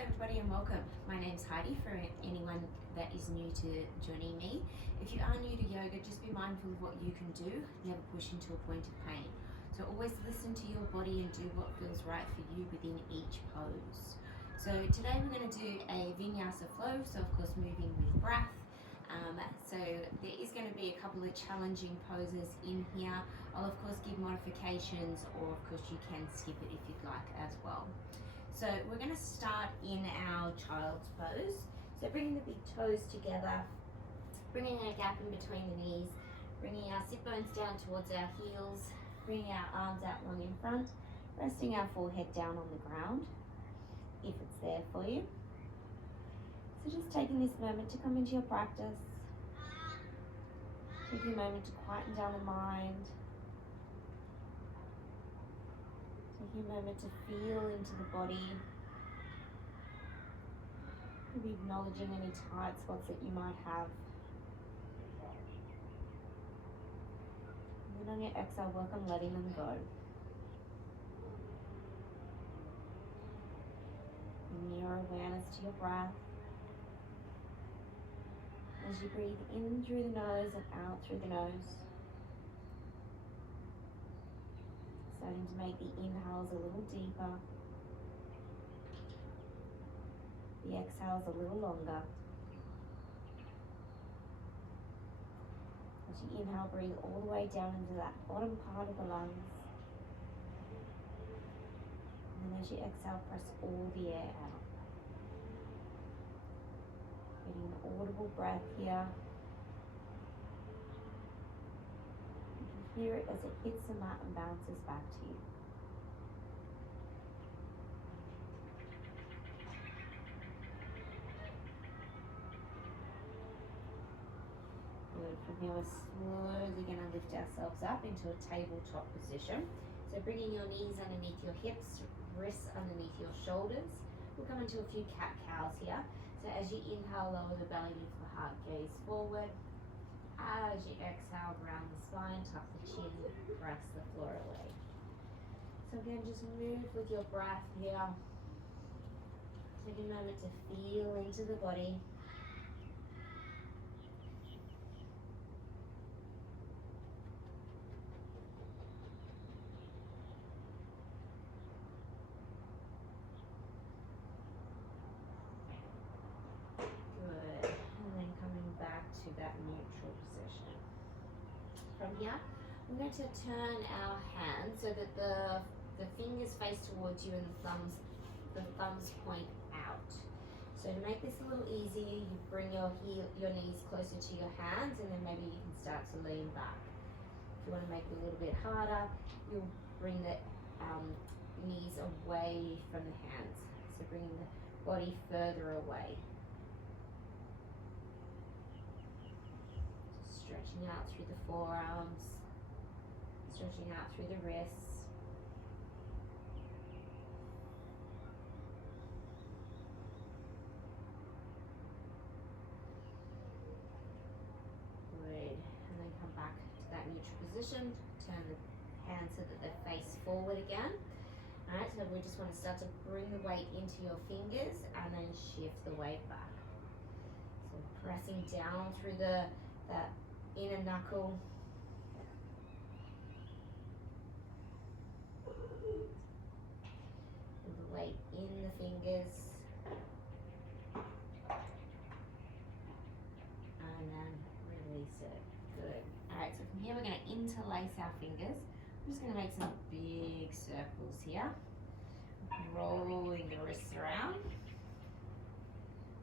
everybody and welcome. My name's Heidi for anyone that is new to joining me. If you are new to yoga, just be mindful of what you can do, never push into a point of pain. So always listen to your body and do what feels right for you within each pose. So today we're going to do a Vinyasa Flow, so of course moving with breath. So there is going to be a couple of challenging poses in here. I'll of course give modifications, or of course you can skip it if you'd like as well. So we're going to start in our child's pose. So bringing the big toes together, bringing a gap in between the knees, bringing our sit bones down towards our heels, bringing our arms out long in front, resting our forehead down on the ground, if it's there for you. So just taking this moment to come into your practice, taking a moment to quieten down the mind, taking a moment to feel into the body, maybe acknowledging any tight spots that you might have. And then on your exhale, work on letting them go. Bring your awareness to your breath. As you breathe in through the nose and out through the nose. Starting to make the inhales a little deeper. The exhales a little longer. As you inhale, breathe all the way down into that bottom part of the lungs. And then as you exhale, press all the air out. Getting an audible breath here. You can hear it as it hits the mat and bounces back to you. Good. From here, we're slowly going to lift ourselves up into a tabletop position. So bringing your knees underneath your hips, wrists underneath your shoulders. We'll come into a few cat-cows here. So as you inhale, lower the belly, lift the heart, gaze forward. As you exhale, round the spine, tuck the chin, press the floor away. So again, just move with your breath here. Take a moment to feel into the body. To that neutral position. From here, we're going to turn our hands so that the fingers face towards you and the thumbs point out. So to make this a little easier, you bring your knees closer to your hands, and then maybe you can start to lean back. If you want to make it a little bit harder, you'll bring the knees away from the hands. So bringing the body further away. Stretching out through the forearms, stretching out through the wrists. Good. And then come back to that neutral position. Turn the hands so that they face forward again. Alright, so we just want to start to bring the weight into your fingers and then shift the weight back. So pressing down through that inner knuckle. With the weight in the fingers. And then release it. Good. Alright, so from here we're going to interlace our fingers. I'm just going to make some big circles here. Rolling the wrists around.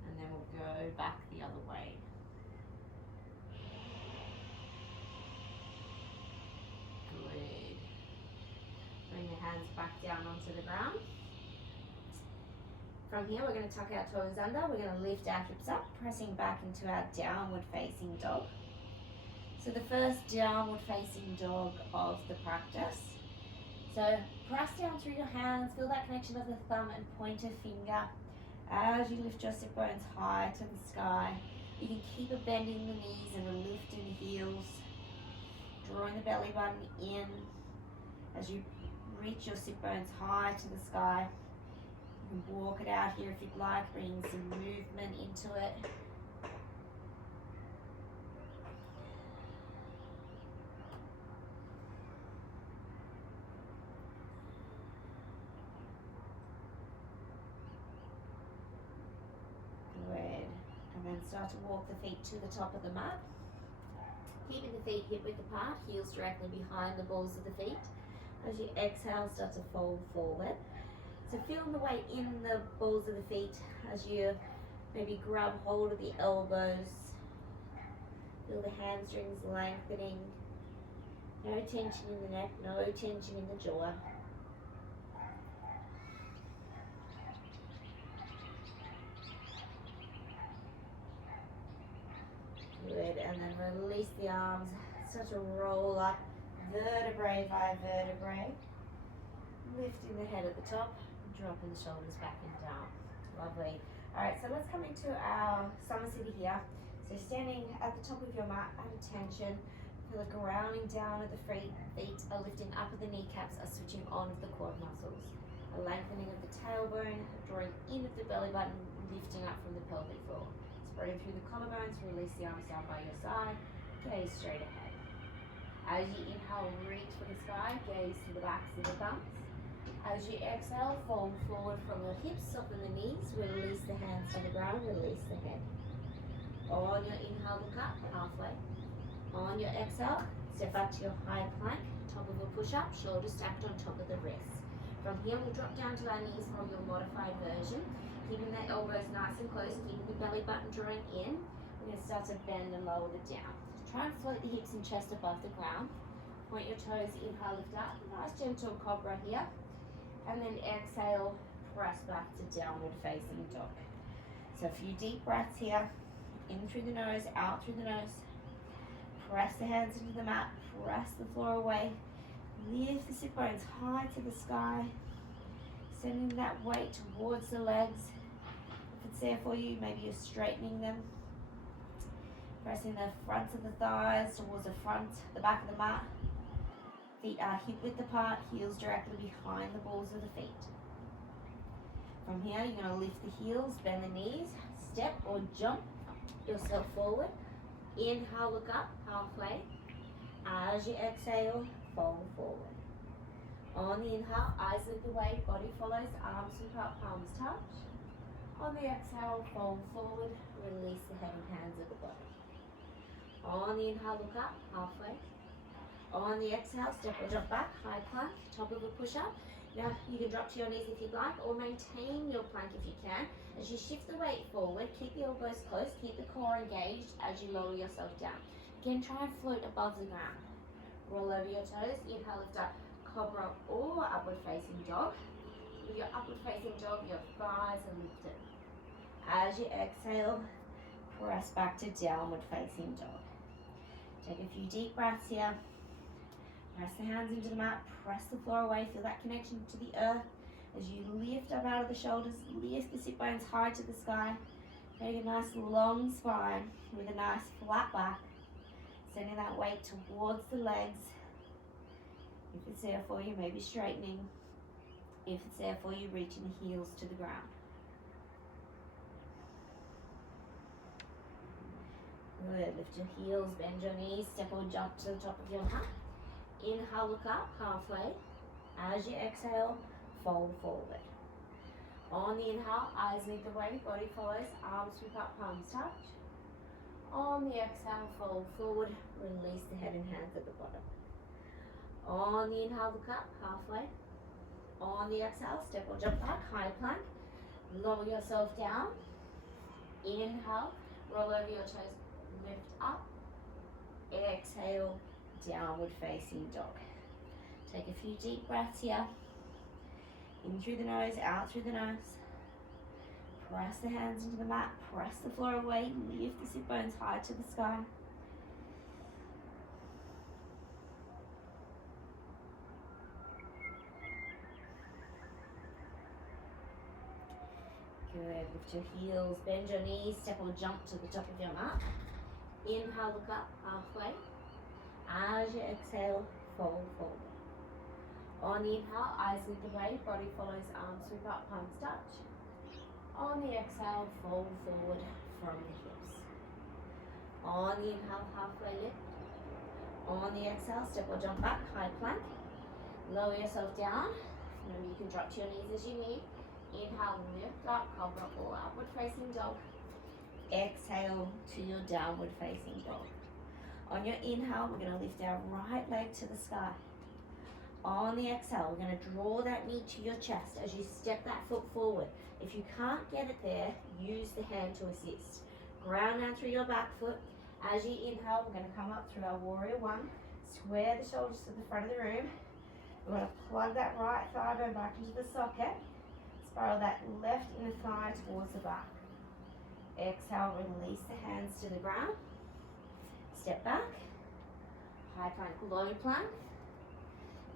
And then we'll go back the other way. Bring the hands back down onto the ground. From here, we're going to tuck our toes under. We're going to lift our hips up, pressing back into our downward facing dog. So the first downward facing dog of the practice. So press down through your hands, feel that connection of the thumb and pointer finger as you lift your sit bones high to the sky. You can keep a bend in the knees and a lift in the heels. Drawing the belly button in as you reach your sit bones high to the sky. You can walk it out here if you'd like, bring some movement into it. Good. And then start to walk the feet to the top of the mat. Keeping the feet hip width apart, heels directly behind the balls of the feet. As you exhale, start to fold forward. So feeling the weight in the balls of the feet as you maybe grab hold of the elbows. Feel the hamstrings lengthening. No tension in the neck, no tension in the jaw. Good, and then release the arms. Start to roll up, vertebrae by vertebrae. Lifting the head at the top, dropping the shoulders back and down. Lovely. Alright, so let's come into our summer city here. So standing at the top of your mat at attention, feel it grounding down at the feet are lifting up at the kneecaps, are switching on of the quad muscles. A lengthening of the tailbone, drawing in of the belly button, lifting up from the pelvic floor. Spreading through the collarbones, release the arms down by your side, gaze straight ahead. As you inhale, reach for the sky, gaze to the backs of the thumbs. As you exhale, fold forward from your hips, soften the knees, release the hands to the ground, release the head. On your inhale, look up, halfway. On your exhale, step up to your high plank, top of a push-up, shoulders stacked on top of the wrists. From here, we'll drop down to our knees from your modified version, keeping the elbows nice and close, keeping the belly button drawing in. We're going to start to bend and lower it down. Try and float the hips and chest above the ground. Point your toes, inhale, lift up. Nice gentle cobra here. And then exhale, press back to downward facing dog. So a few deep breaths here. In through the nose, out through the nose. Press the hands into the mat, press the floor away. Lift the sit bones high to the sky. Sending that weight towards the legs. If it's there for you, maybe you're straightening them. Pressing the fronts of the thighs towards the back of the mat. Feet are hip width apart, heels directly behind the balls of the feet. From here, you're going to lift the heels, bend the knees, step or jump yourself forward. Inhale, look up, halfway. As you exhale, fold forward. On the inhale, eyes lift away, body follows, arms sweep up, palms touch. On the exhale, fold forward, release the head and hands at the bottom. On the inhale, look up, halfway. On the exhale, step or jump back, high plank, top of a push-up. Now you can drop to your knees if you'd like, or maintain your plank if you can. As you shift the weight forward, keep the elbows close, keep the core engaged as you lower yourself down. Again, try and float above the ground. Roll over your toes, inhale, lift up, cobra or upward facing dog. With your upward facing dog, your thighs are lifted. As you exhale, press back to downward facing dog. Take a few deep breaths here. Press the hands into the mat, press the floor away, feel that connection to the earth. As you lift up out of the shoulders, lift the sit bones high to the sky. Take a nice long spine with a nice flat back. Sending that weight towards the legs. If it's there for you, maybe straightening. If it's there for you, reaching the heels to the ground. Good, lift your heels, bend your knees, step or jump to the top of your mat. Inhale, look up, halfway. As you exhale, fold forward. On the inhale, eyes lead the way, body follows, arms sweep up, palms touch. On the exhale, fold forward, release the head and hands at the bottom. On the inhale, look up, halfway. On the exhale, step or jump back, high plank. Lower yourself down. Inhale, roll over your toes, lift up. Exhale, downward facing dog. Take a few deep breaths here. In through the nose, out through the nose. Press the hands into the mat, press the floor away, lift the sit bones high to the sky. Good, lift your heels, bend your knees, step or jump to the top of your mat. Inhale, look up, halfway. As you exhale, fold forward. On the inhale, eyes lift away, body follows, arms sweep up, palms touch. On the exhale, fold forward from the hips. On the inhale, halfway lift. On the exhale, step or jump back, high plank. Lower yourself down. Remember, you can drop to your knees as you need. Inhale, lift up, cobra or upward facing dog. Exhale to your downward facing dog. On your inhale, we're going to lift our right leg to the sky. On the exhale, we're going to draw that knee to your chest as you step that foot forward. If you can't get it there, use the hand to assist. Ground down through your back foot. As you inhale, we're going to come up through our warrior one. Square the shoulders to the front of the room. We're going to plug that right thigh bone back into the socket. Spiral that left inner thigh towards the back. Exhale, release the hands to the ground. Step back. High plank, low plank.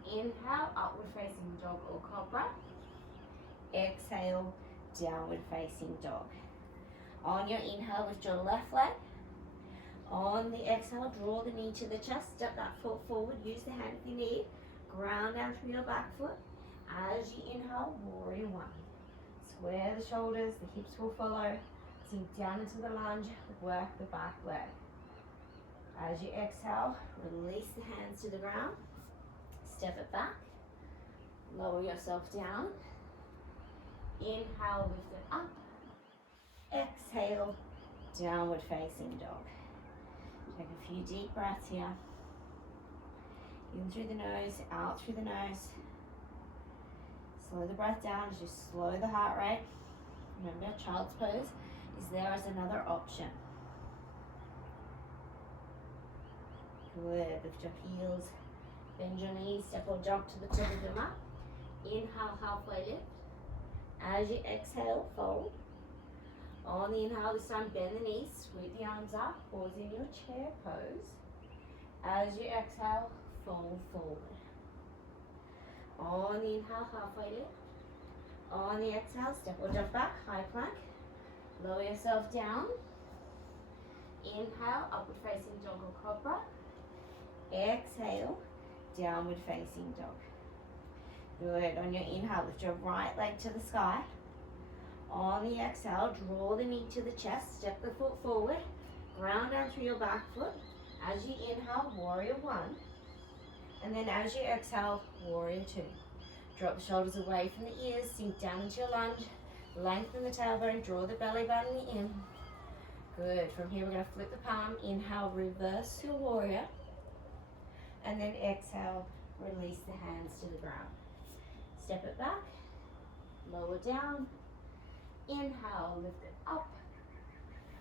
Inhale, upward facing dog or cobra. Exhale, downward facing dog. On your inhale, lift your left leg. On the exhale, draw the knee to the chest. Step that foot forward. Use the hand if you need. Ground down through your back foot. As you inhale, warrior one. Square the shoulders, the hips will follow. Sink down into the lunge. Work the back leg. As you exhale, release the hands to the ground. Step it back. Lower yourself down. Inhale, lift it up. Exhale, downward facing dog. Take a few deep breaths here. In through the nose, out through the nose. Slow the breath down as you slow the heart rate. Remember, child's pose is there as another option. Good. Lift your heels. Bend your knees. Step or jump to the top of your mat. Inhale, halfway lift. As you exhale, fold. On the inhale, this time bend the knees, sweep the arms up, pause in your chair pose. As you exhale, fold forward. On the inhale, halfway lift. On the exhale, step or jump back, high plank. Lower yourself down. Inhale, upward facing dog or cobra. Exhale, downward facing dog. Good. On your inhale, lift your right leg to the sky. On the exhale, draw the knee to the chest, step the foot forward, ground down through your back foot. As you inhale, warrior one. And then as you exhale, warrior two. Drop the shoulders away from the ears, sink down into your lunge, lengthen the tailbone, draw the belly button in. Good. From here, we're going to flip the palm. Inhale, reverse to warrior. And then exhale, release the hands to the ground. Step it back, lower down. Inhale, lift it up.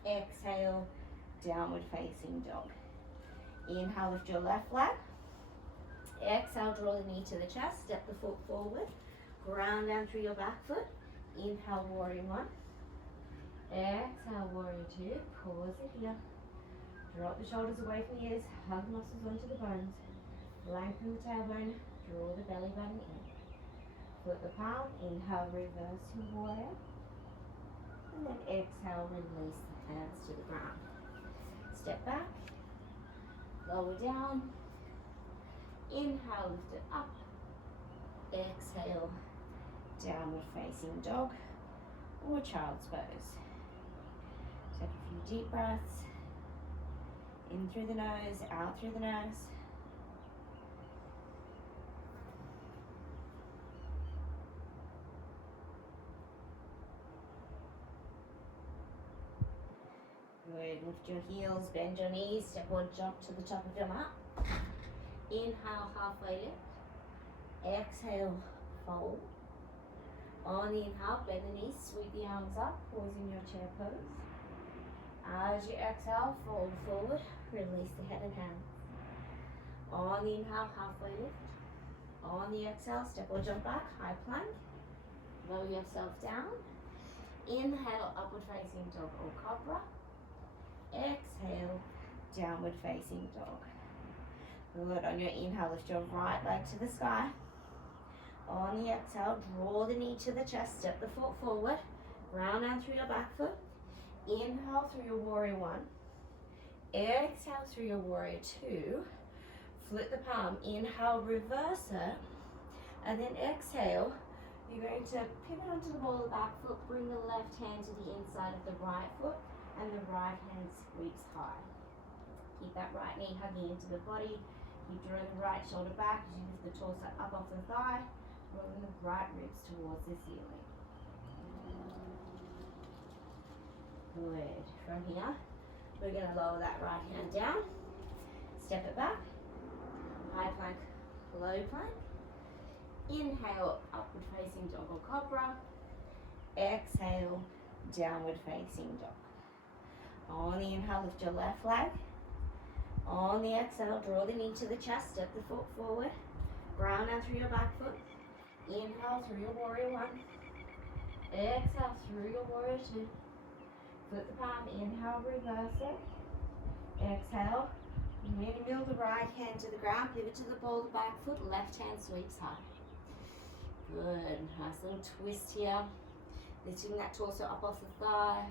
Exhale, downward facing dog. Inhale, lift your left leg. Exhale, draw the knee to the chest. Step the foot forward. Ground down through your back foot. Inhale, warrior one. Exhale, warrior two. Pause it here. Drop the shoulders away from the ears. Hug muscles onto the bones. Lengthen the tailbone. Draw the belly button in. Flip the palm. Inhale, reverse to warrior. And then exhale, release the hands to the ground. Step back, lower down. Inhale, lift it up. Exhale, downward facing dog or child's pose. Take a few deep breaths. In through the nose, out through the nose. Good. Lift your heels, bend your knees, step or jump to the top of your mat. Inhale, halfway lift. Exhale, fold. On the inhale, bend the knees, sweep the arms up, pause in your chair pose. As you exhale, fold forward, release the head and hands. On the inhale, halfway lift. On the exhale, step or jump back, high plank. Lower yourself down. Inhale, upward facing dog or cobra. Exhale, downward facing dog. Good. On your inhale, lift your right leg to the sky. On the exhale, draw the knee to the chest, step the foot forward, ground down through your back foot. Inhale through your warrior one. Exhale through your warrior two. Flip the palm. Inhale, reverse it. And then exhale, you're going to pivot onto the ball of the back foot, bring the left hand to the inside of the right foot, and the right hand sweeps high. Keep that right knee hugging into the body. Keep drawing the right shoulder back as you lift the torso up off the thigh, rolling the right ribs towards the ceiling. Good. From here, we're going to lower that right hand down, step it back, high plank, low plank. Inhale, upward facing dog or cobra. Exhale, downward facing dog. On the inhale, lift your left leg. On the exhale, draw the knee to the chest, step the foot forward. Ground down through your back foot. Inhale through your warrior one. Exhale through your warrior two. Flip the palm, inhale, reverse it. Exhale, windmill the right hand to the ground, pivot to the ball of the back foot, left hand sweeps high. Good, nice little twist here. Lifting that torso up off the thigh.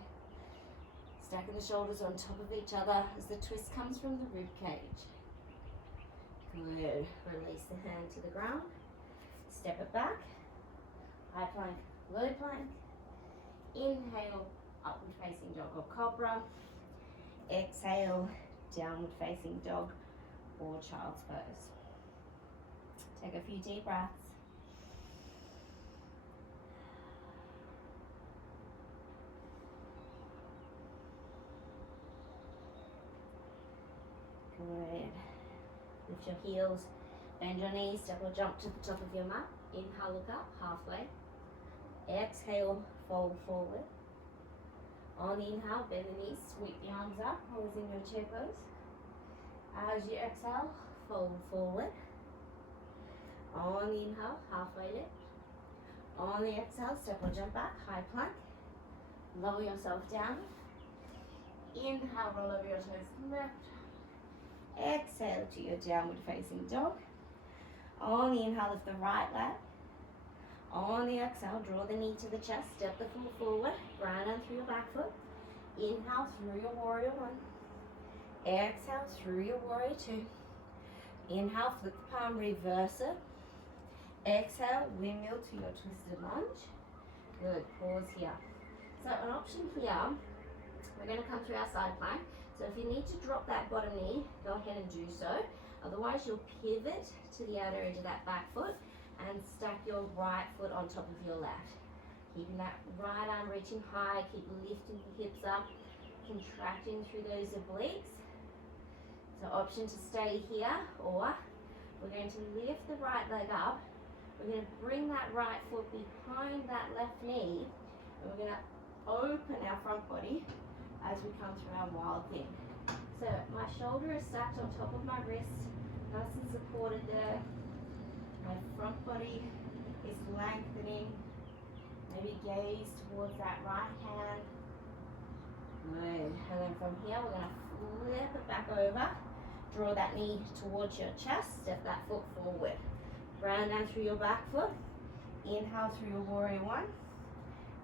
Stacking the shoulders on top of each other as the twist comes from the rib cage. Good, release the hand to the ground. Step it back. High plank, low plank. Inhale, upward facing dog or cobra. Exhale, downward facing dog or child's pose. Take a few deep breaths. Good. Lift your heels, bend your knees, step or jump to the top of your mat. Inhale, look up, halfway. Exhale, fold forward. On the inhale, bend the knees, sweep the arms up, always in your chair pose. As you exhale, fold forward. On the inhale, halfway lift. On the exhale, step or jump back, high plank. Lower yourself down. Inhale, roll over your toes left. Exhale to your downward facing dog. On the inhale, lift the right leg. On the exhale, draw the knee to the chest, step the foot forward, ground down through your back foot. Inhale through your warrior one. Exhale through your warrior two. Inhale, flip the palm, reverse it. Exhale, windmill to your twisted lunge. Good, pause here. So an option here, we're going to come through our side plank. So if you need to drop that bottom knee, go ahead and do so. Otherwise, you'll pivot to the outer edge of that back foot and stack your right foot on top of your left. Keeping that right arm reaching high, keep lifting the hips up, contracting through those obliques. So option to stay here, or we're going to lift the right leg up. We're going to bring that right foot behind that left knee, and we're going to open our front body as we come through our wild thing. So my shoulder is stacked on top of my wrist, nice and supported there. My front body is lengthening. Maybe gaze towards that right hand. Good. And then from here, we're going to flip it back over. Draw that knee towards your chest. Step that foot forward. Ground down through your back foot. Inhale through your warrior one.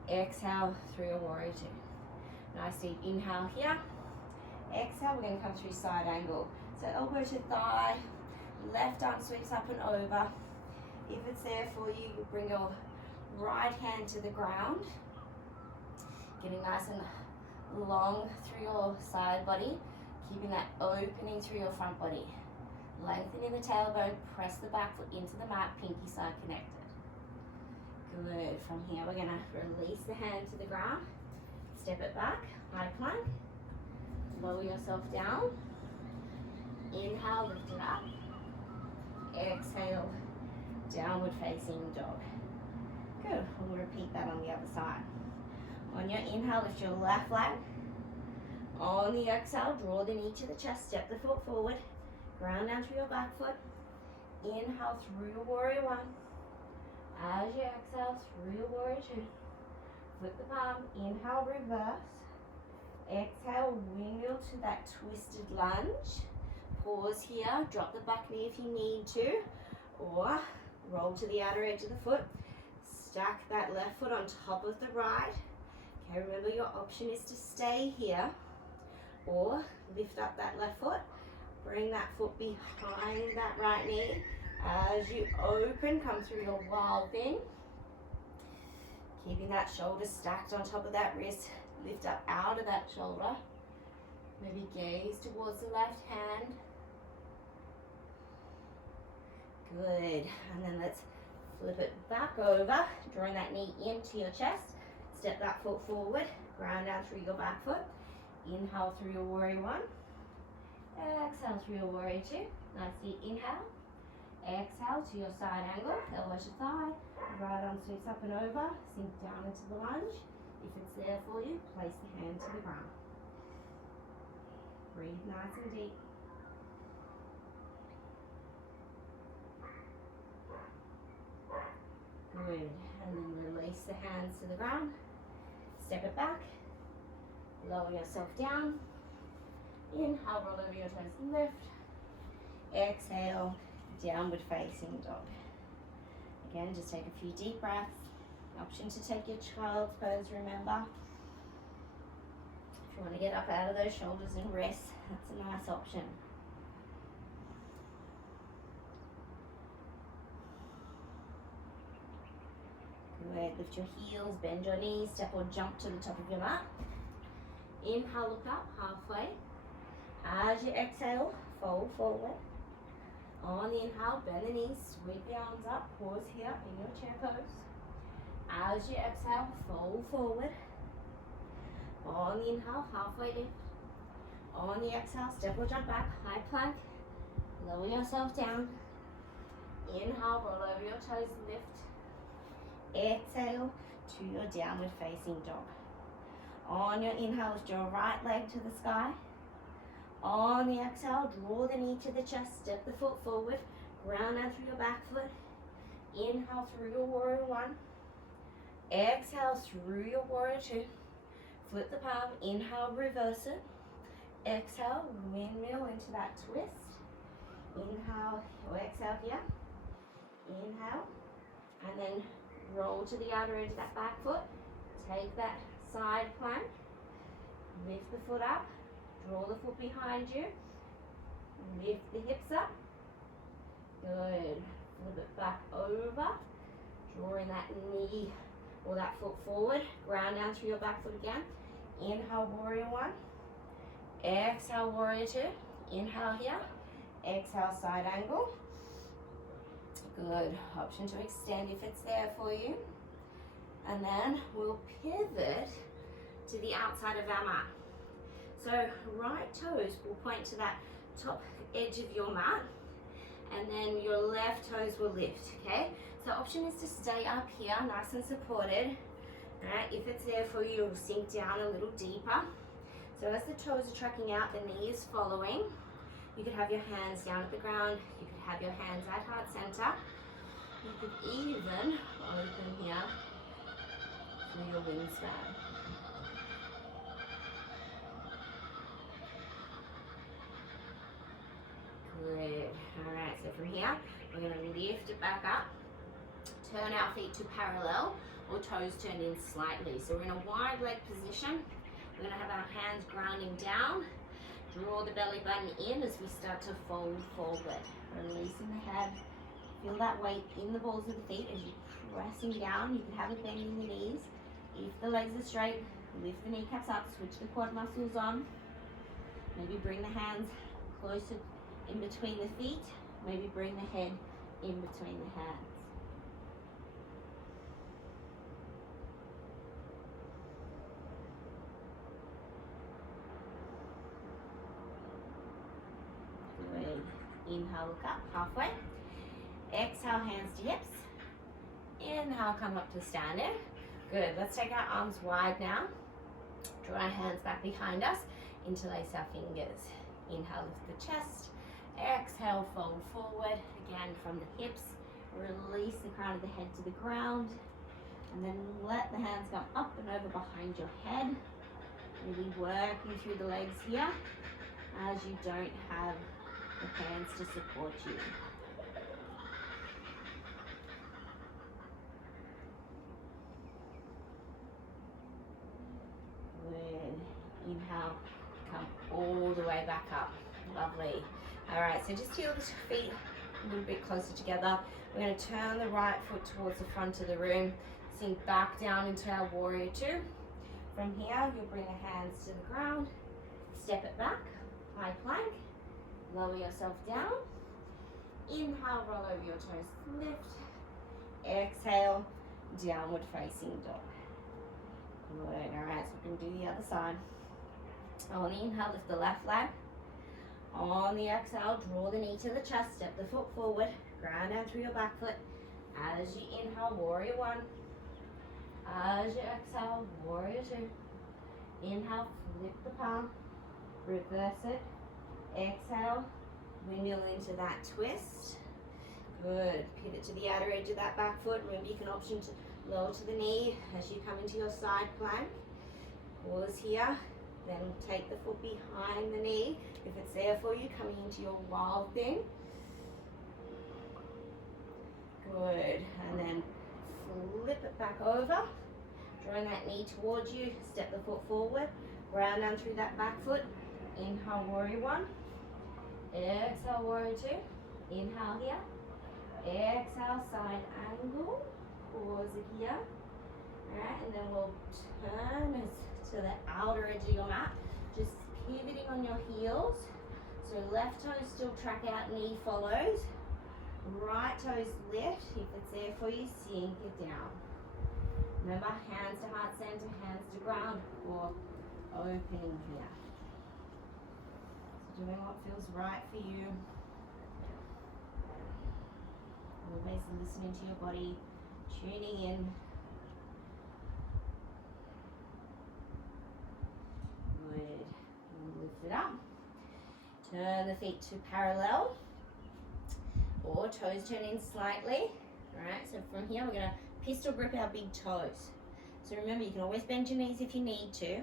Exhale through your warrior two. Nice deep inhale here. Exhale, we're going to come through side angle. So elbow to thigh. Left arm sweeps up and over. If it's there for you, you bring your right hand to the ground. Getting nice and long through your side body. Keeping that opening through your front body. Lengthening the tailbone, press the back foot into the mat, pinky side connected. Good. From here, we're going to release the hand to the ground. Step it back, high plank. Lower yourself down. Inhale, lift it up. Exhale, downward facing dog. Good. We'll repeat that on the other side. On your inhale, lift your left leg. On the exhale, draw the knee to the chest, step the foot forward. Ground down through your back foot. Inhale through your warrior one. As you exhale through your warrior two. Flip the palm, inhale, reverse. Exhale, windmill to that twisted lunge. Pause here, drop the back knee if you need to. Or roll to the outer edge of the foot. Stack that left foot on top of the right. Okay, remember your option is to stay here. Or lift up that left foot. Bring that foot behind that right knee As you open, come through your wild thing. Keeping that shoulder stacked on top of that wrist. Lift up out of that shoulder. Maybe gaze towards the left hand. Good. And then let's flip it back over, drawing that knee into your chest. Step that foot forward, ground down through your back foot. Inhale through your warrior one. Exhale through your warrior two. Nice deep inhale. Exhale to your side angle, elbow to thigh. Right arm sweeps up and over. Sink down into the lunge. If it's there for you, place the hand to the ground. Breathe nice and deep. Good. And then release the hands to the ground. Step it back. Lower yourself down. Inhale, roll over your toes and lift. Exhale, downward facing dog. Again, just take a few deep breaths. Option to take your child's pose, remember. If you want to get up out of those shoulders and wrists, that's a nice option. Good. Lift your heels, bend your knees, step or jump to the top of your mat. Inhale, look up halfway. As you exhale, fold forward. On the inhale, bend the knees, sweep the arms up, pause here in your chair pose. As you exhale, fold forward. On the inhale, halfway lift. On the exhale, step or jump back, high plank. Lower yourself down. Inhale, roll over your toes and lift. Exhale to your downward facing dog. On your inhale, lift your right leg to the sky. On the exhale, draw the knee to the chest, step the foot forward, ground down through your back foot. Inhale through your warrior one. Exhale through your warrior two. Flip the palm, inhale, reverse it. Exhale, windmill into that twist. Inhale, or exhale here. Inhale, and then roll to the outer edge of that back foot. Take that side plank. Lift the foot up. Draw the foot behind you. Lift the hips up. Good. Flip it back over. Drawing that knee or that foot forward. Ground down through your back foot again. Inhale, warrior one. Exhale, warrior two. Inhale here. Exhale, side angle. Good. Option to extend if it's there for you. And then we'll pivot to the outside of our mat. So right toes will point to that top edge of your mat, and then your left toes will lift, okay? So option is to stay up here, nice and supported. All right, if it's there for you, you'll sink down a little deeper. So as the toes are tracking out, the knee is following. You could have your hands down at the ground. You could have your hands at heart center. You could even open here through your wingspan. Good. All right, so from here, we're going to lift it back up. Turn our feet to parallel or toes turned in slightly. So we're in a wide leg position. We're going to have our hands grounding down. Draw the belly button in as we start to fold forward. Releasing the head. Feel that weight in the balls of the feet as you're pressing down. You can have a bend in the knees. If the legs are straight, lift the kneecaps up, switch the quad muscles on. Maybe bring the hands closer in between the feet. Maybe bring the head in between the hands. Good. Inhale, look up, halfway. Exhale, hands to hips. Inhale, come up to standing. Good. Let's take our arms wide now. Draw our hands back behind us. Interlace our fingers. Inhale, lift the chest. Exhale, fold forward. Again, from the hips. Release the crown of the head to the ground. And then let the hands come up and over behind your head. Really working through the legs here as you don't have the hands to support you. Good. Inhale, come all the way back up. Lovely. All right, so just heel the feet a little bit closer together. We're going to turn the right foot towards the front of the room, sink back down into our warrior two. From here, you'll bring the hands to the ground, step it back, high plank, lower yourself down. Inhale, roll over your toes, lift. Exhale, downward facing dog. Good. All right, so we're going to do the other side. On the inhale, lift the left leg. On the exhale, draw the knee to the chest, step the foot forward, ground down through your back foot. As you inhale, warrior one. As you exhale, warrior two. Inhale, flip the palm, reverse it. Exhale, windmill into that twist. Good. Pivot to the outer edge of that back foot. Remember, you can option to lower to the knee as you come into your side plank. Pause here. Then take the foot behind the knee. If it's there for you, coming into your wild thing. Good. And then flip it back over. Drawing that knee towards you. Step the foot forward. Ground down through that back foot. Inhale, warrior one. Exhale, warrior two. Inhale here. Exhale, side angle. Pause it here. Alright, and then we'll turn to the outer edge of your mat. Just pivoting on your heels. So left toes still track out, knee follows. Right toes lift. If it's there for you, sink it down. Remember, hands to heart center, hands to ground, or opening here. So doing what feels right for you. Always listening to your body, tuning in. Good. And lift it up. Turn the feet to parallel, or toes turn in slightly. Alright, so from here we're going to pistol grip our big toes. So remember, you can always bend your knees if you need to.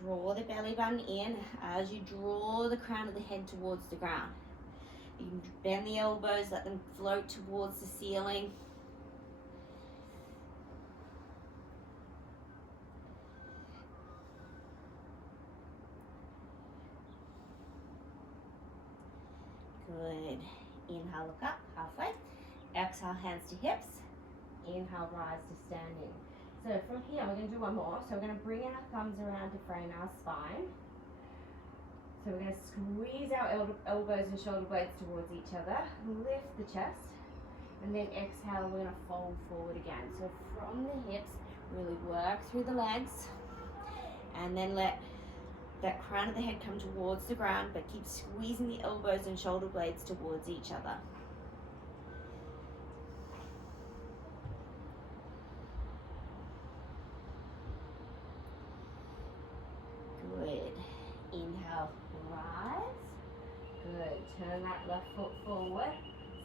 Draw the belly button in as you draw the crown of the head towards the ground. You can bend the elbows, let them float towards the ceiling. Good. Inhale, look up, halfway. Exhale, hands to hips. Inhale, rise to standing. So from here, we're going to do one more. So we're going to bring our thumbs around to frame our spine. So we're going to squeeze our elbows and shoulder blades towards each other. Lift the chest. And then exhale, we're going to fold forward again. So from the hips, really work through the legs. And then let that crown of the head come towards the ground, but keep squeezing the elbows and shoulder blades towards each other. Good. Inhale, rise. Good. Turn that left foot forward.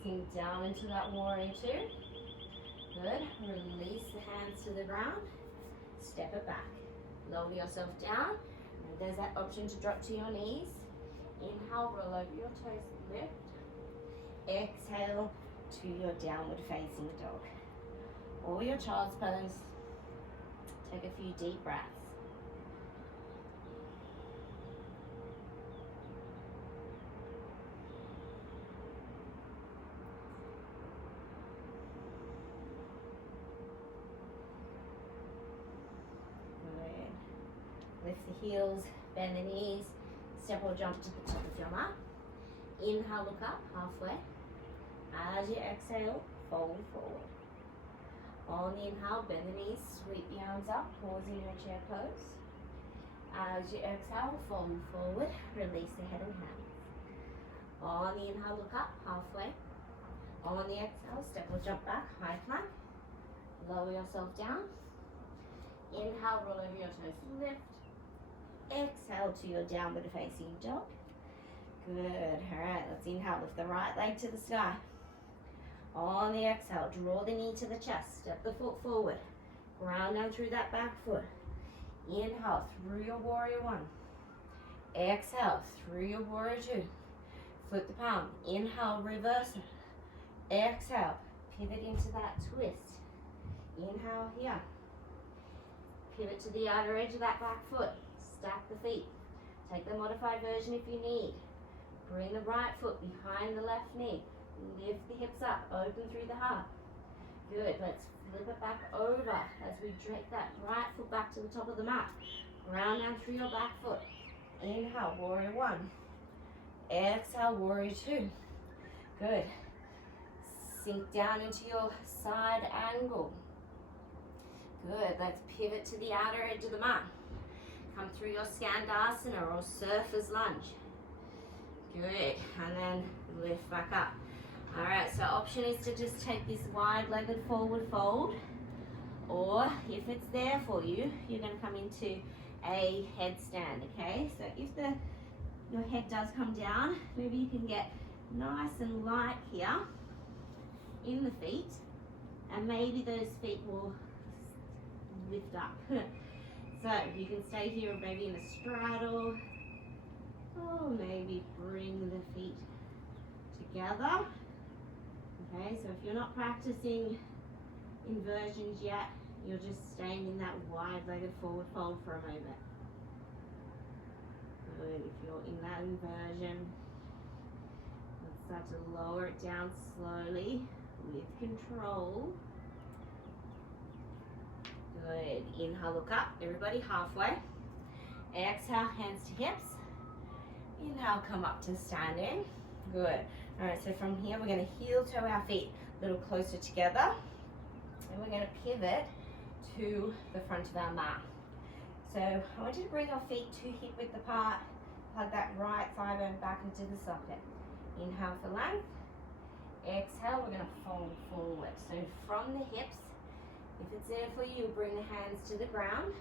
Sink down into that warrior two. Good. Release the hands to the ground. Step it back. Lower yourself down. And there's that option to drop to your knees. Inhale, roll over your toes, lift. Exhale to your downward facing dog. Or your child's pose. Take a few deep breaths. Lift the heels, bend the knees, step or jump to the top of your mat. Inhale, look up, halfway. As you exhale, fold forward. On the inhale, bend the knees, sweep the arms up, pause in your chair pose. As you exhale, fold forward, release the head and hands. On the inhale, look up, halfway. On the exhale, step or jump back, high plank. Lower yourself down. Inhale, roll over your toes, lift. Exhale to your downward facing dog. Good. Alright, let's inhale. Lift the right leg to the sky. On the exhale, draw the knee to the chest. Step the foot forward. Ground down through that back foot. Inhale through your warrior one. Exhale through your warrior two. Flip the palm. Inhale, reverse it. Exhale, pivot into that twist. Inhale here. Pivot to the outer edge of that back foot. Stack the feet. Take the modified version if you need. Bring the right foot behind the left knee. Lift the hips up, open through the heart. Good, let's flip it back over as we drag that right foot back to the top of the mat. Ground down through your back foot. Inhale, warrior one. Exhale, warrior two. Good. Sink down into your side angle. Good, let's pivot to the outer edge of the mat. Come through your Skandasana or surfer's lunge. Good, and then lift back up. All right, so option is to just take this wide-legged forward fold, or if it's there for you, you're going to come into a headstand, okay? So if your head does come down, maybe you can get nice and light here in the feet, and maybe those feet will lift up. So you can stay here maybe in a straddle, or maybe bring the feet together. Okay, so if you're not practicing inversions yet, you're just staying in that wide-legged forward fold for a moment. Good, if you're in that inversion, let's start to lower it down slowly with control. Good, inhale, look up, everybody, halfway. Exhale, hands to hips. Inhale, come up to standing. Good. All right, so from here, we're going to heel toe our feet a little closer together. And we're going to pivot to the front of our mat. So I want you to bring your feet to hip width apart. Plug that right thigh bone back into the socket. Inhale for length. Exhale, we're going to fold forward. So from the hips, if it's there for you, bring the hands to the ground.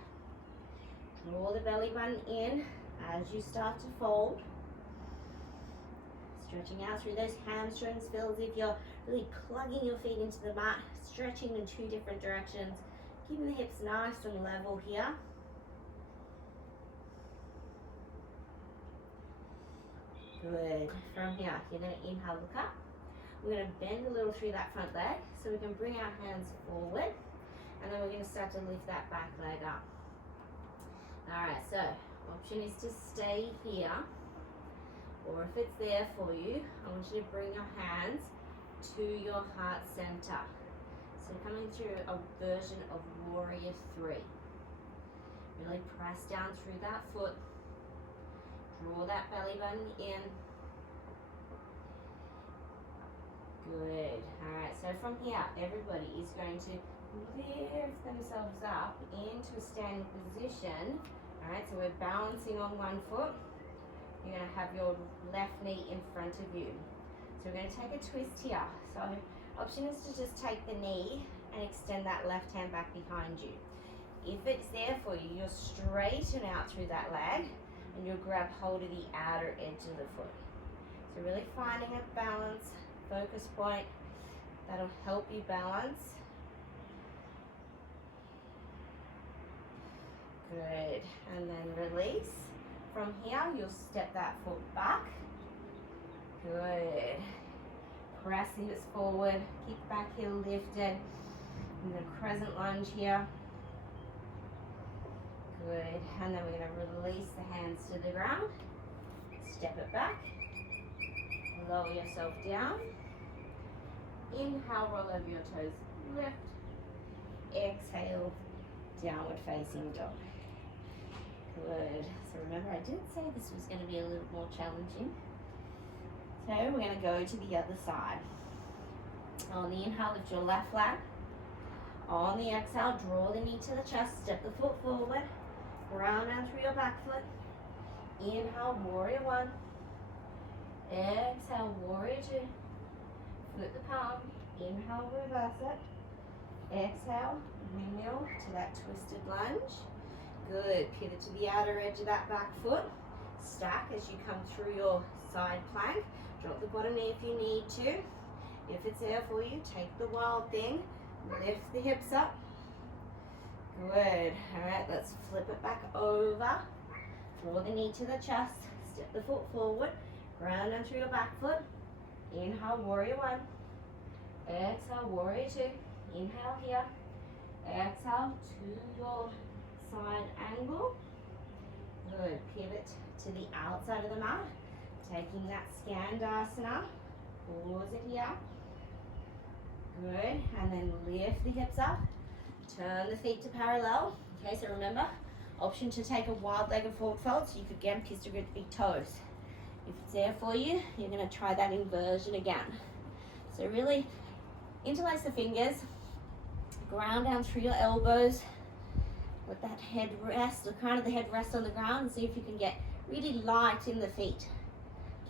Draw the belly button in as you start to fold. Stretching out through those hamstrings. Feel as if you're really plugging your feet into the mat, stretching in two different directions, keeping the hips nice and level here. Good. From here, you're going to inhale, look up. We're going to bend a little through that front leg so we can bring our hands forward, and then we're going to start to lift that back leg up. All right, so option is to stay here. Or if it's there for you, I want you to bring your hands to your heart center. So coming through a version of warrior three. Really press down through that foot. Draw that belly button in. Good. All right, so from here, everybody is going to lift themselves up into a standing position. All right, so we're balancing on one foot. You're going to have your left knee in front of you. So we're going to take a twist here. So option is to just take the knee and extend that left hand back behind you. If it's there for you, you'll straighten out through that leg and you'll grab hold of the outer edge of the foot. So really finding a balance, focus point that'll help you balance. Good. And then release. From here, you'll step that foot back. Good. Press the hips forward. Keep back heel lifted. And then crescent lunge here. Good. And then we're going to release the hands to the ground. Step it back. Lower yourself down. Inhale, roll over your toes. Lift. Exhale, downward facing dog. Good. So remember, I did say this was going to be a little more challenging. So we're going to go to the other side. On the inhale, lift your left leg. On the exhale, draw the knee to the chest. Step the foot forward. Ground down through your back foot. Inhale, warrior one. Exhale, warrior two. Flip the palm. Inhale, reverse it. Exhale, windmill to that twisted lunge. Good. Pivot to the outer edge of that back foot. Stack as you come through your side plank. Drop the bottom knee if you need to. If it's there for you, take the wild thing. Lift the hips up. Good. All right, let's flip it back over. Draw the knee to the chest. Step the foot forward. Ground down through your back foot. Inhale, warrior one. Exhale, warrior two. Inhale here. Exhale to your side angle. Good. Pivot to the outside of the mat. Taking that Skandasana. Pause it here. Good, and then lift the hips up. Turn the feet to parallel. Okay, so remember, option to take a wide legged forward fold, so you could again kiss the big toes. If it's there for you, you're going to try that inversion again. So really interlace the fingers, ground down through your elbows, let that head rest, the crown of the head rest on the ground, and see if you can get really light in the feet.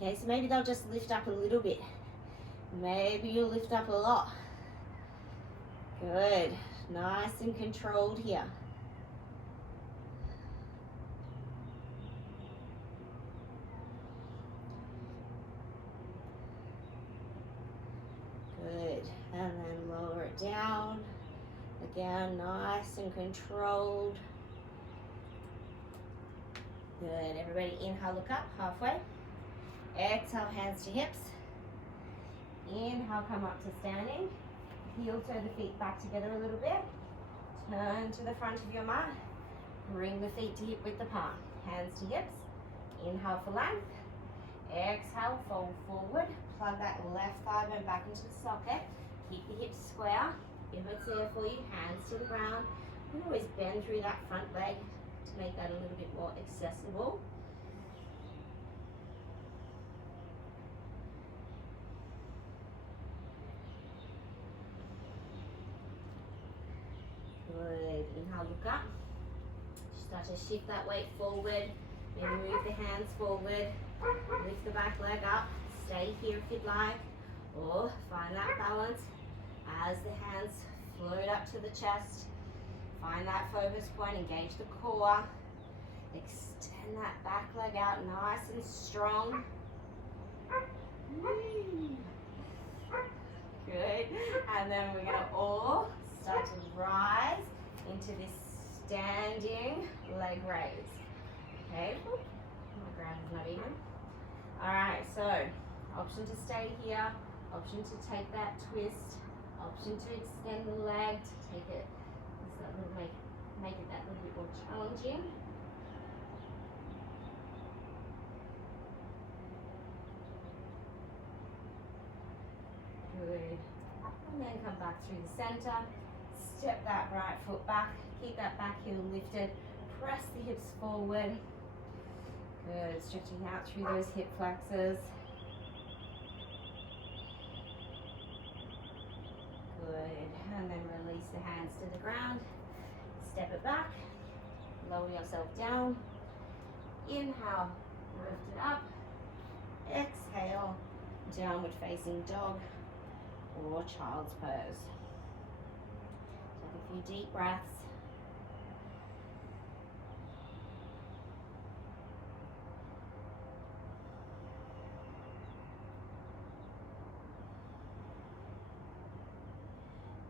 Okay, so maybe they'll just lift up a little bit. Maybe you'll lift up a lot. Good, nice and controlled here. Good, and then lower it down. Again, nice and controlled. Good, everybody inhale, look up, halfway. Exhale, hands to hips. Inhale, come up to standing. Heel toe the feet back together a little bit. Turn to the front of your mat. Bring the feet to hip width apart. Hands to hips. Inhale for length. Exhale, fold forward. Plug that left thigh bone back into the socket. Keep the hips square. If it's there for you, hands to the ground. You can always bend through that front leg to make that a little bit more accessible. Good. Inhale, look up. Start to shift that weight forward. Then move the hands forward. Lift the back leg up. Stay here if you'd like. Or find that balance as the hands float up to the chest. Find that focus point. Engage the core. Extend that back leg out nice and strong. Good. And then we're going to all start to rise into this standing leg raise. Okay. My ground is not even. Alright, so option to stay here, option to take that twist, option to extend the leg, to take it, make it that little bit more challenging. Good. And then come back through the center. Step that right foot back. Keep that back heel lifted. Press the hips forward. Good. Stretching out through those hip flexors. Good. And then release the hands to the ground. Step it back. Lower yourself down. Inhale. Lift it up. Exhale. Downward facing dog or child's pose. Take a few deep breaths.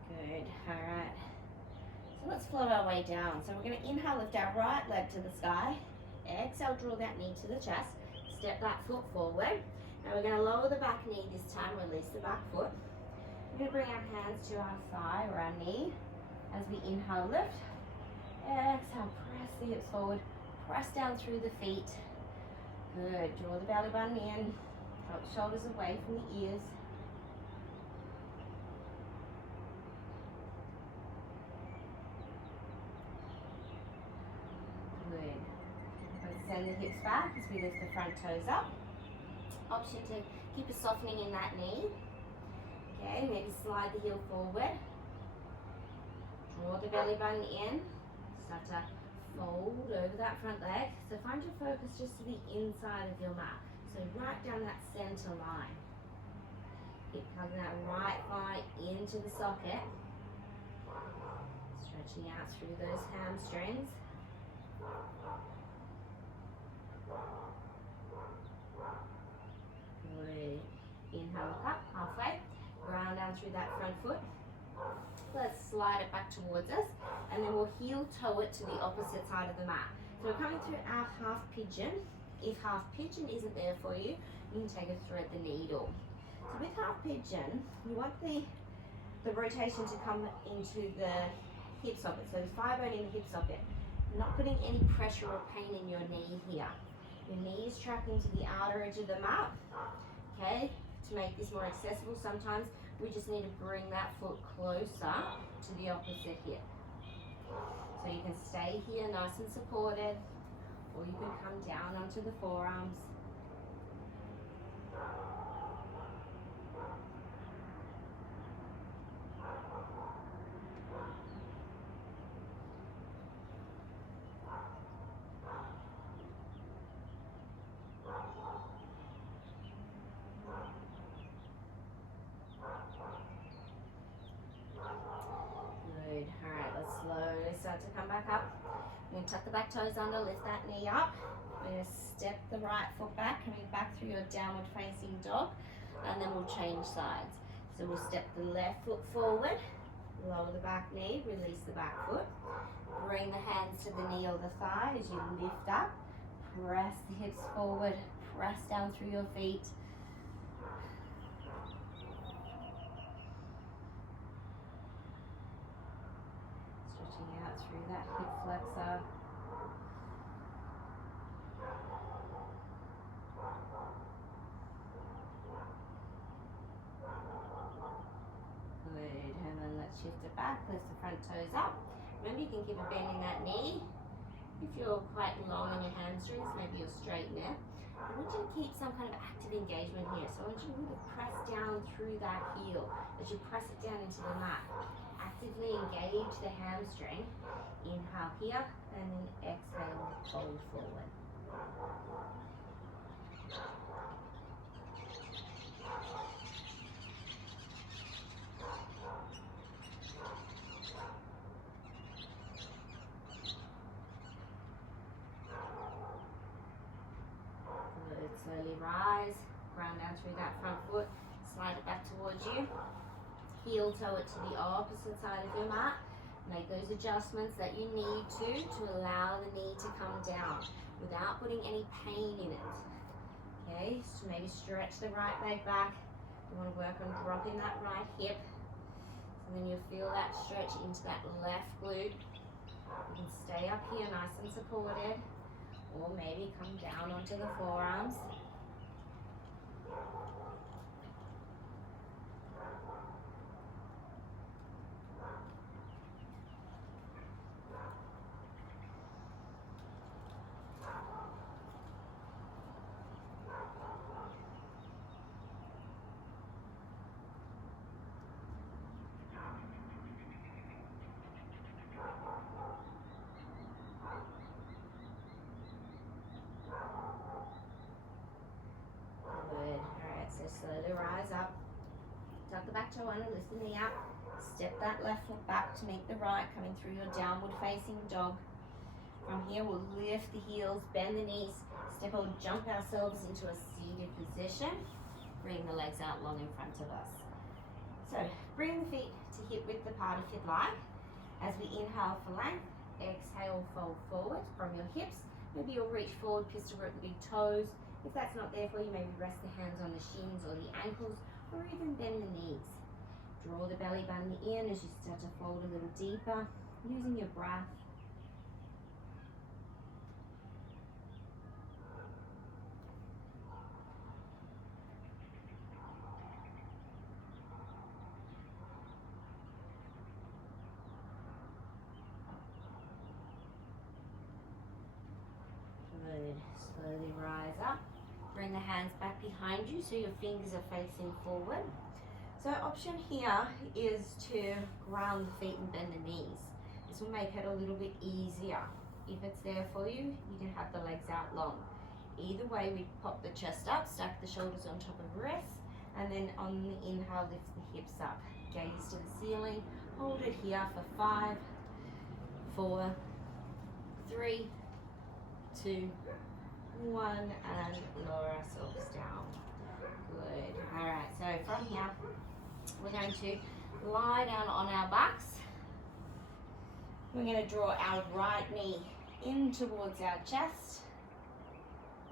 Good, all right. So let's float our way down. So we're going to inhale, lift our right leg to the sky. Exhale, draw that knee to the chest. Step that foot forward. Now we're going to lower the back knee this time, release the back foot. We're going to bring our hands to our thigh or our knee as we inhale, lift. Exhale, press the hips forward. Press down through the feet. Good, draw the belly button in. Drop the shoulders away from the ears. Good. Let's send the hips back as we lift the front toes up. Option to keep a softening in that knee. Okay, maybe slide the heel forward. Draw the belly button in. Start to fold over that front leg. So find your focus just to the inside of your mat. So right down that center line. Keep hugging that right thigh into the socket. Stretching out through those hamstrings. Good. Inhale up, halfway. Ground down through that front foot. Let's slide it back towards us, and then we'll heel toe it to the opposite side of the mat. So we're coming through our half pigeon. If half pigeon isn't there for you, you can take a thread the needle. So with half pigeon, you want the rotation to come into the hip socket. So the thigh bone in the hip socket. Not putting any pressure or pain in your knee here. Your knee is tracking to the outer edge of the mat. Okay, to make this more accessible, sometimes we just need to bring that foot closer to the opposite hip. So you can stay here nice and supported, or you can come down onto the forearms. Good. All right, let's slowly start to come back up. We're going to tuck the back toes under, lift that knee up. We're going to step the right foot back, coming back through your downward facing dog, and then we'll change sides. So we'll step the left foot forward, lower the back knee, release the back foot. Bring the hands to the knee or the thigh as you lift up. Press the hips forward, press down through your feet. Stretching out through that hip flexor. Good, and then let's shift it back, lift the front toes up. Remember, you can keep a bend in that knee. If you're quite long in your hamstrings, maybe you'll straighten it. I want you to keep some kind of active engagement here. So I want you to really press down through that heel as you press it down into the mat. Actively engage the hamstring. Inhale here, and then exhale, fold forward. Good. Slowly rise, ground down through that front foot, slide it back towards you. Heel toe it to the opposite side of your mat. Make those adjustments that you need to allow the knee to come down without putting any pain in it. Okay, so maybe stretch the right leg back. You want to work on dropping that right hip. And then you'll feel that stretch into that left glute. You can stay up here nice and supported, or maybe come down onto the forearms. Slowly rise up, tuck the back toe under, lift the knee up, step that left foot back to meet the right, coming through your downward facing dog. From here we'll lift the heels, bend the knees, step or jump ourselves into a seated position. Bring the legs out long in front of us. So bring the feet to hip width apart if you'd like. As we inhale for length, exhale, fold forward from your hips. Maybe you'll reach forward, pistol grip the big toes. If that's not there for you, maybe rest the hands on the shins or the ankles, or even bend the knees. Draw the belly button in as you start to fold a little deeper, using your breath. Good. Slowly rise up. Bring the hands back behind you so your fingers are facing forward. So option here is to ground the feet and bend the knees. This will make it a little bit easier. If it's there for you, you can have the legs out long. Either way, we pop the chest up, stack the shoulders on top of wrists, and then on the inhale, lift the hips up. Gaze to the ceiling. Hold it here for 5, 4, 3, 2, 1, and lower ourselves down. Good. All right, so from here, we're going to lie down on our backs. We're going to draw our right knee in towards our chest,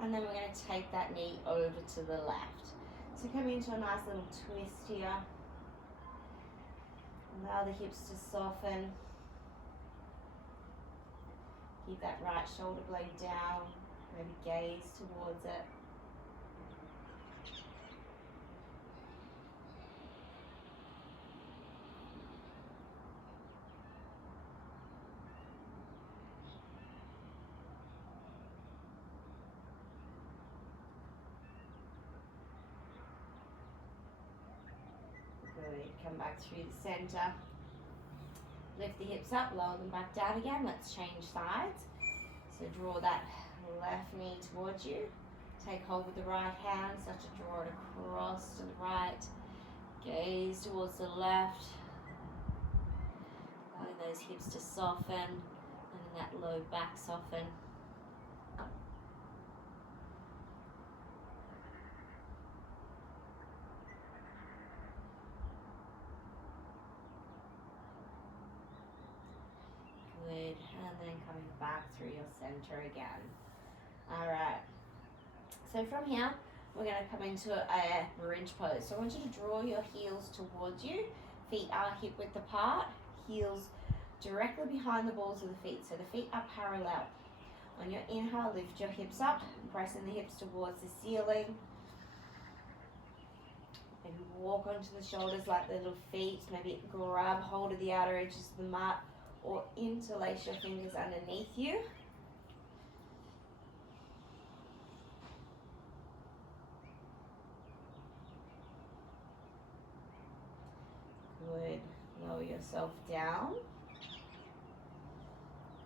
and then we're going to take that knee over to the left. So come into a nice little twist here. Allow the hips to soften. Keep that right shoulder blade down. Maybe gaze towards it. come back through the center. Lift the hips up, lower them back down again. Let's change sides. So draw that left knee towards you. Take hold with the right hand, start to draw it across to the right. Gaze towards the left. Allowing those hips to soften and that low back soften. Good, and then coming back through your center again. All right, so from here, we're going to come into a bridge pose. So I want you to draw your heels towards you. Feet are hip width apart, heels directly behind the balls of the feet. So the feet are parallel. On your inhale, lift your hips up, pressing the hips towards the ceiling. Maybe walk onto the shoulders like the little feet. Maybe grab hold of the outer edges of the mat or interlace your fingers underneath you. Good. Lower yourself down.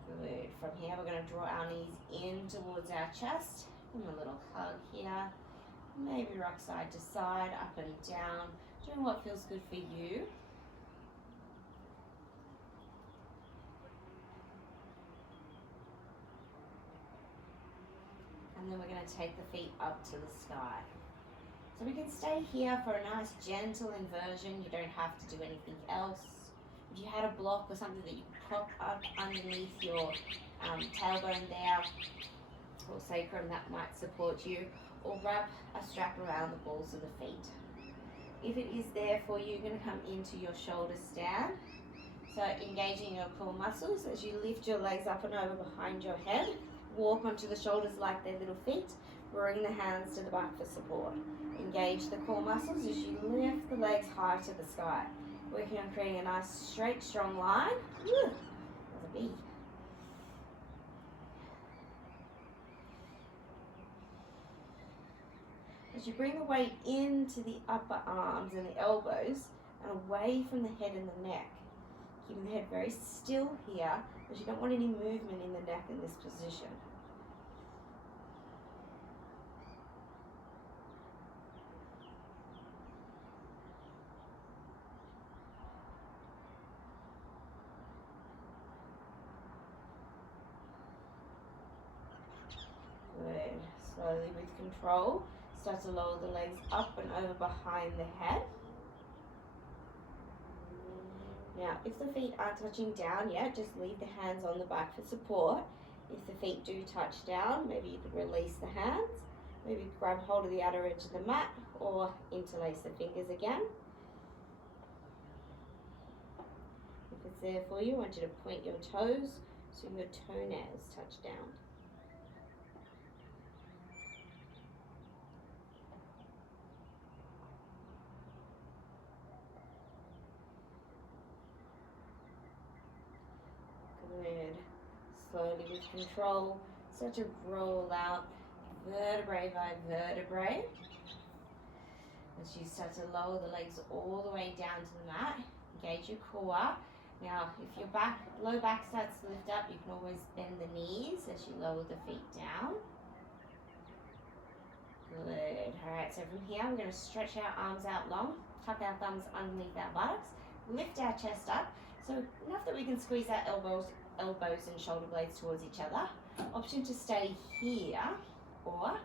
Good. From here, we're going to draw our knees in towards our chest. Give them a little hug here. Maybe rock side to side, up and down. Doing what feels good for you. And then we're going to take the feet up to the sky. So we can stay here for a nice gentle inversion. You don't have to do anything else. If you had a block or something that you could prop up underneath your tailbone there, or sacrum, that might support you, or wrap a strap around the balls of the feet. If it is there for you, you're going to come into your shoulder stand. So engaging your core muscles as you lift your legs up and over behind your head. Walk onto the shoulders like they're little feet. Bring the hands to the back for support. Engage the core muscles as you lift the legs high to the sky. Working on creating a nice straight, strong line. Woo, that's a bee. As you bring the weight into the upper arms and the elbows and away from the head and the neck. Keeping the head very still here, as you don't want any movement in the neck in this position. Good. Slowly with control, start to lower the legs up and over behind the head. Now, if the feet aren't touching down yet, just leave the hands on the back for support. If the feet do touch down, maybe you could release the hands. Maybe grab hold of the outer edge of the mat or interlace the fingers again. If it's there for you, I want you to point your toes so your toenails touch down. Good. Slowly with control, start to roll out vertebrae by vertebrae. As you start to lower the legs all the way down to the mat, engage your core. Now, if your low back starts to lift up, you can always bend the knees as you lower the feet down. Good. All right, so from here, we're going to stretch our arms out long, tuck our thumbs underneath our buttocks, lift our chest up. So enough that we can squeeze our elbows and shoulder blades towards each other. Option to stay here or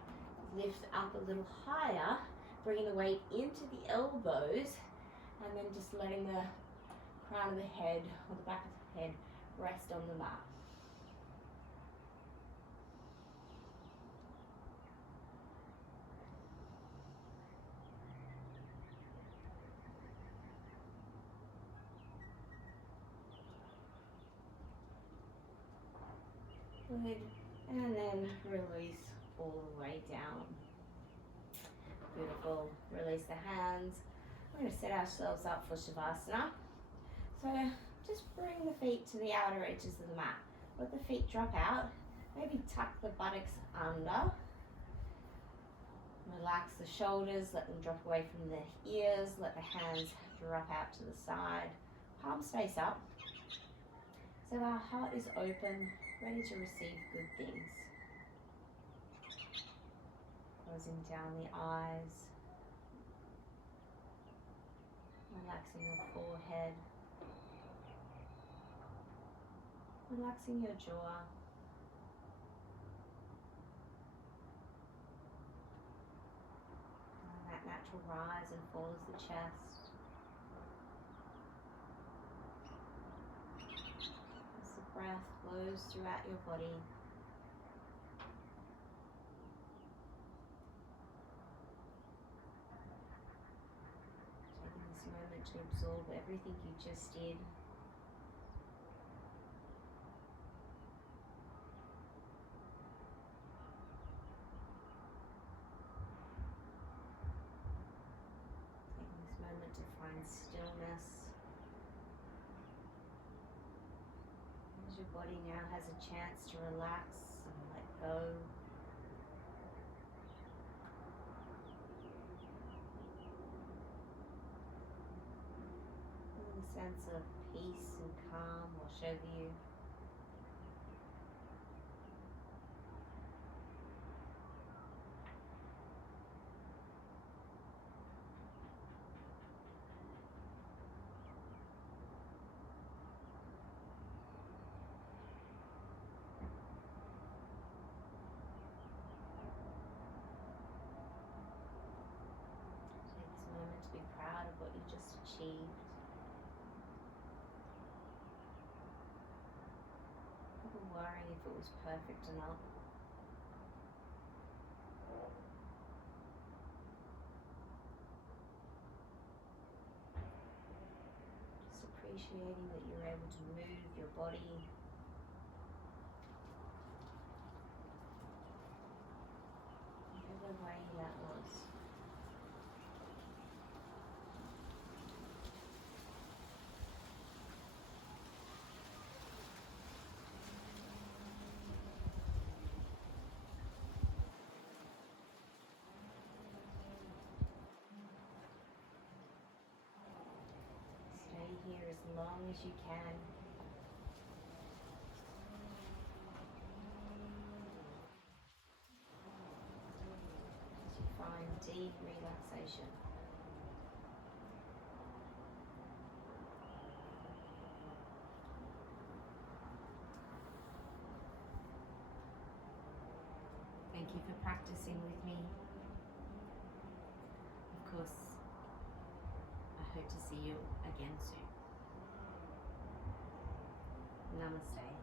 lift up a little higher, bringing the weight into the elbows and then just letting the crown of the head or the back of the head rest on the mat. Good. And then release all the way down. Beautiful. Release the hands. We're going to set ourselves up for Shavasana. So just bring the feet to the outer edges of the mat. Let the feet drop out. Maybe tuck the buttocks under. Relax the shoulders. Let them drop away from the ears. Let the hands drop out to the side, palms face up. So our heart is open, ready to receive good things. Closing down the eyes, relaxing your forehead, relaxing your jaw. And that natural rise and fall of the chest. As the breath flows throughout your body. Taking this moment to absorb everything you just did. To find stillness as your body now has a chance to relax and let go. And a sense of peace and calm wash over you. Be proud of what you just achieved. Never worrying if it was perfect or not. Just appreciating that you're able to move your body. Whatever way that was. Here as long as you can. As you find deep relaxation. Thank you for practicing with me. Of course, I hope to see you again soon. Namaste.